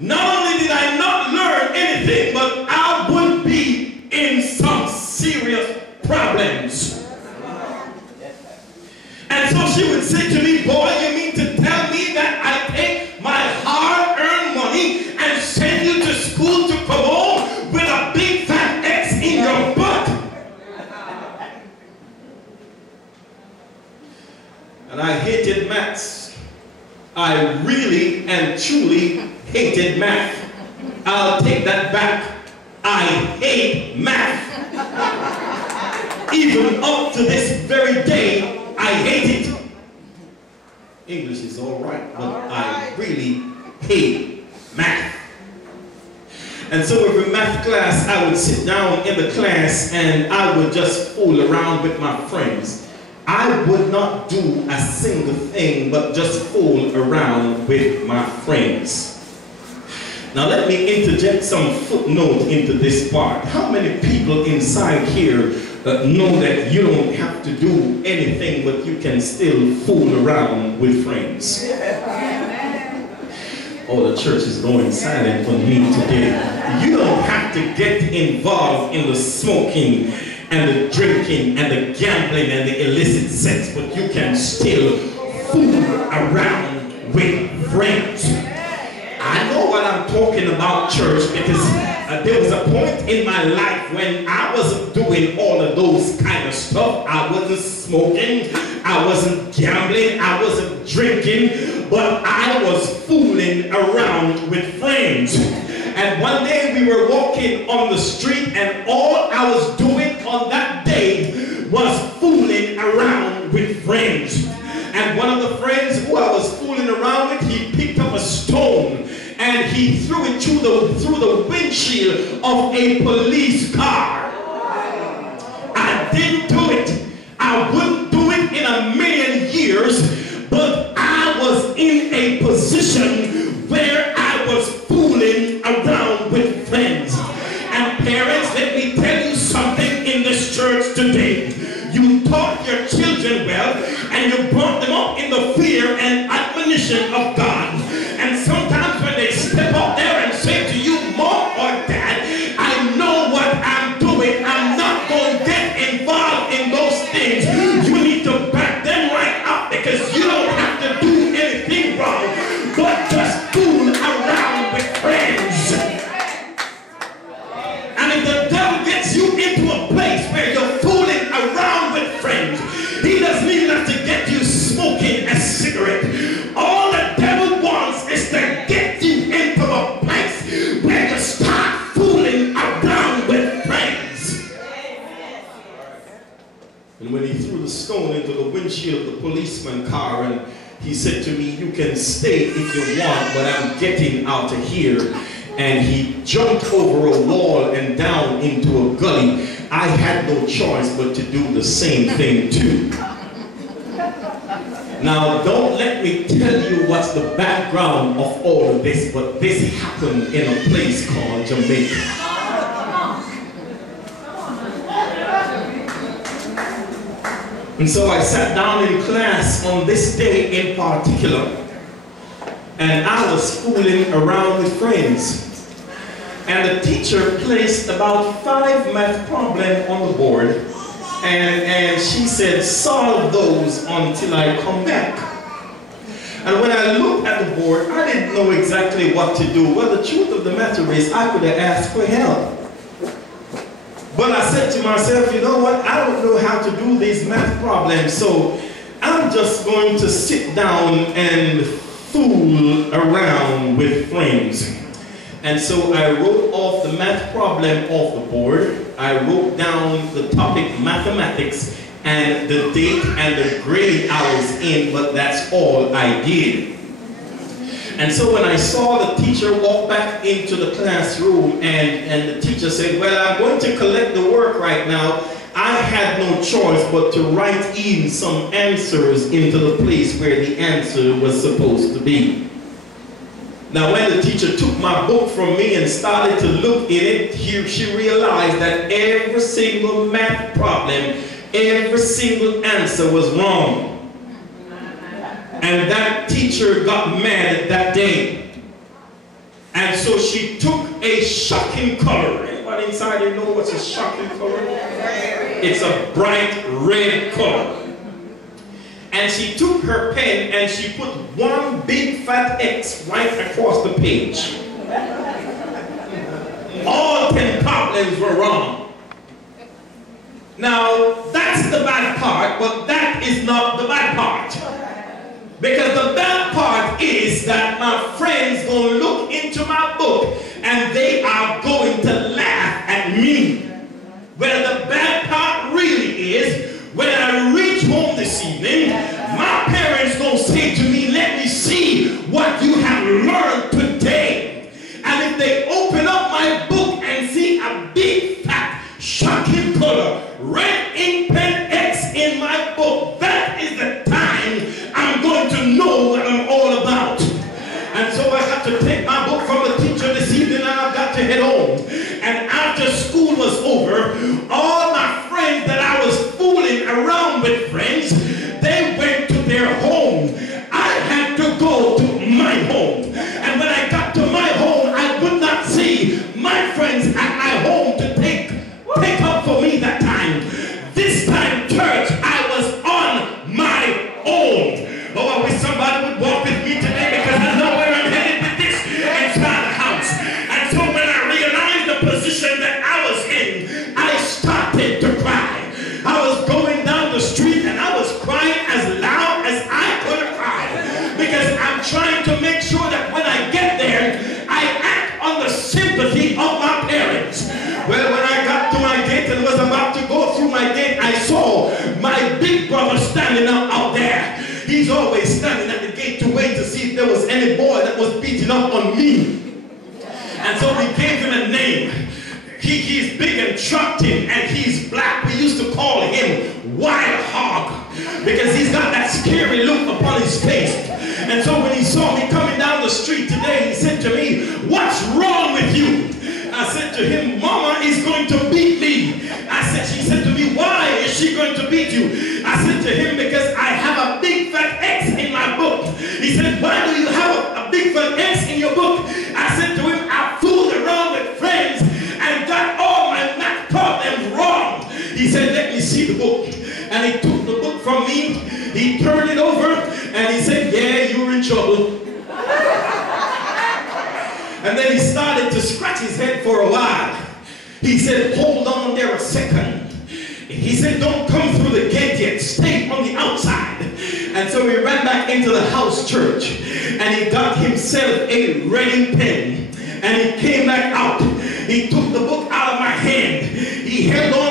not only did I not learn anything, but I would be in some serious problems. And so she would say to me, boy, you mean to tell me that I take my hard-earned money and send you to school to come home with a big fat X in your butt? And I hated maths. I really and truly hated math. I'll take that back. I hate math. Even up to this very day, I hate it. English is all right, but I really hate math. And so every math class, I would sit down in the class and I would just fool around with my friends. I would not do a single thing but just fool around with my friends. Now let me interject some footnote into this part. How many people inside here know that you don't have to do anything but you can still fool around with friends? Oh, the church is going silent on me today. You don't have to get involved in the smoking and the drinking and the gambling and the illicit sex, but you can still fool around with friends. I know what I'm talking about, church, because there was a point in my life when I wasn't doing all of those kind of stuff. I wasn't smoking, I wasn't gambling, I wasn't drinking, but I was fooling around with friends. And one day we were walking on the street and all I was doing on that day was fooling around with friends. And one of the friends who I was fooling around with, he picked up a stone and he threw it through the windshield of a police car. I didn't do it. I wouldn't do it in a million years, but I was in a position where I was fooling around with friends. And parents, let me tell you something in this church today. You taught your children well, and you brought them up in the fear and admonition of God. And sometimes when they step up there and say to you, Mom or Dad, I know what I'm doing. I'm not going to get involved in those things. You need to back them right up because you don't have to do anything wrong, but just fool around with friends. And if the devil gets you into a place where you're fooling around with friends, he doesn't even have to get you smoking a cigarette. All the devil wants is to get you into a place where you start fooling around with friends. And when he threw the stone into the windshield of the policeman's car, and he said to me, you can stay if you want, but I'm getting out of here. And he jumped over a wall and down into a gully. I had no choice but to do the same thing too. Now, don't let me tell you what's the background of all of this, but this happened in a place called Jamaica. And so I sat down in class on this day in particular, and I was fooling around with friends. And the teacher placed about 5 math problems on the board, and she said, solve those until I come back. And when I looked at the board, I didn't know exactly what to do. Well, the truth of the matter is, I could have asked for help. But I said to myself, you know what, I don't know how to do these math problems, so I'm just going to sit down and fool around with friends. And so I wrote off the math problem off the board. I wrote down the topic mathematics and the date and the grade I was in, but that's all I did. And so when I saw the teacher walk back into the classroom and the teacher said, well, I'm going to collect the work right now, I had no choice but to write in some answers into the place where the answer was supposed to be. Now when the teacher took my book from me and started to look in it, she realized that every single math problem, every single answer was wrong. And that teacher got mad that day. And so she took a shocking color. Anybody inside here know what's a shocking color? It's a bright red color. And she took her pen and she put one big fat X right across the page. All 10 problems were wrong. Now, that's the bad part, but that is not the bad part. Because the bad part is that my friends going to look into my book and they are going to laugh at me. Well, the bad part really is, when I reach home this evening, my parents going to say to me, let me see what you have learned today. And if they open up my book and see a big, fat, shocking color, red ink pen X in my book, that is the time I'm going to know what I'm all about. And so I got to take my book from the teacher this evening and I've got to head home. And after school was over, all my friends that I was fooling around with, friends, they went to their home. I had to go to my home. And when I got to my home, I could not see my friends at my home to take up for me that time. This time, church, I was on my own. Oh, I wish somebody would walk with me today because I know where I'm headed with this inside the house. And so when I realized the position that I was in, I started to cry. I was going down the street and I was crying as loud as I could cry because I'm trying to make sure that when I get there, I act on the sympathy of my parents. Well, when I got to my gate and was about to go through my gate, I saw my big brother standing out there. He's always standing at the gate to wait to see if there was any boy that was beating up on me. And so we gave him a name. He's big and trucked him, and he's black. We used to call him Wild Hog because he's got that scary look upon his face. And so when he saw me coming down the street today, he said to me, what's wrong with you? I said to him, Mama is going to beat me. She said to me, why is she going to beat you? I said to him, because I have a big fat X in my book. He said, why do you have a big fat X in your book? I said to him, I fooled around with friends and got all my math problems wrong. He said, let me see the book. And he took the book from me, he turned it over, and he said, yeah, you're in trouble. And then he started to scratch his head for a while. He said, hold on there a second. He said, don't come through the gate yet. Stay on the outside. And so he ran back into the house church. And he got himself a red ink pen. And he came back out. He took the book out of my hand. He held on